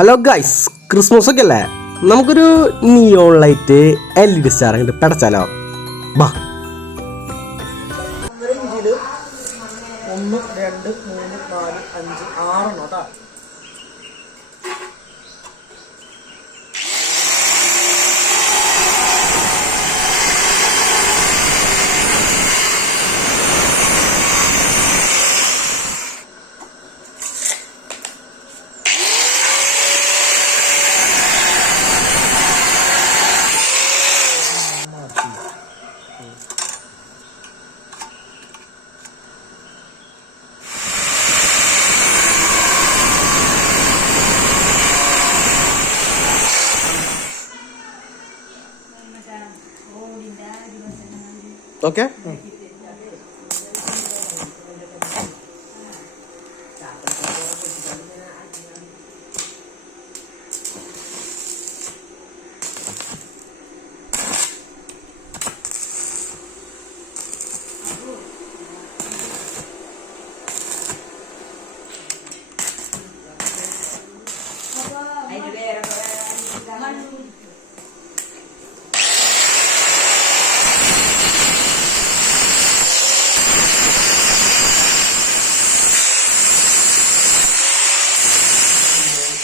Hello guys, Christmas ഒക്കെ അല്ലേ? നമുക്കൊരു നിയോൺ ലൈറ്റ് LED സ്റ്റാർ അങ്ങോട്ട് പടച്ചാലോ? ബാ. 1 2 3 4 5 6 കേട്ടോ. ഓക്കെ,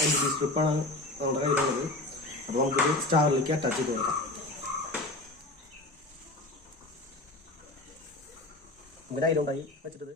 LED സ്ട്രിപ്പാണ് നമ്മുടെ കയ്യിലുള്ളത്. അപ്പോൾ നമുക്കിത് സ്റ്റാറിലേക്ക് അറ്റാച്ച് ചെയ്ത് കൊടുക്കാം. ഇങ്ങനെ അതിലുണ്ടായി വെച്ചിട്ടത്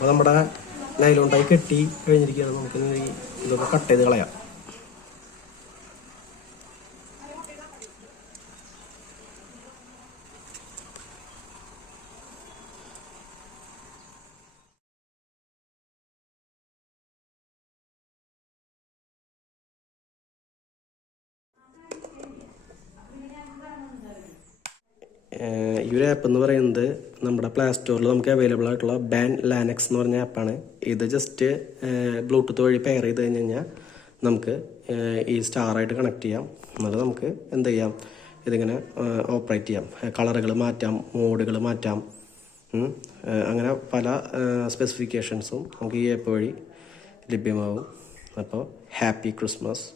അപ്പോൾ നമ്മുടെ നൈലോണ്ടായി കെട്ടി കഴിഞ്ഞിരിക്കുകയാണ്. നമുക്ക് ഇതൊക്കെ കട്ട് ചെയ്ത് കളയാം. ഈ ഒരു ആപ്പ് എന്ന് പറയുന്നത് നമ്മുടെ പ്ലേ സ്റ്റോറിൽ നമുക്ക് അവൈലബിൾ ആയിട്ടുള്ള ബാൻ ലാനക്സ് എന്ന് പറഞ്ഞ ആപ്പാണ്. ഇത് ജസ്റ്റ് ബ്ലൂടൂത്ത് വഴി പെയർ ചെയ്ത് കഴിഞ്ഞ് കഴിഞ്ഞാൽ നമുക്ക് ഈ സ്റ്റാറായിട്ട് കണക്ട് ചെയ്യാം. എന്നിട്ട് നമുക്ക് എന്ത് ചെയ്യാം, ഇതിങ്ങനെ ഓപ്പറേറ്റ് ചെയ്യാം. കളറുകൾ മാറ്റാം, മോഡുകൾ മാറ്റാം. അങ്ങനെ പല സ്പെസിഫിക്കേഷൻസും നമുക്ക് ഈ ആപ്പ് വഴി ലഭ്യമാവും. അപ്പോൾ ഹാപ്പി ക്രിസ്മസ്.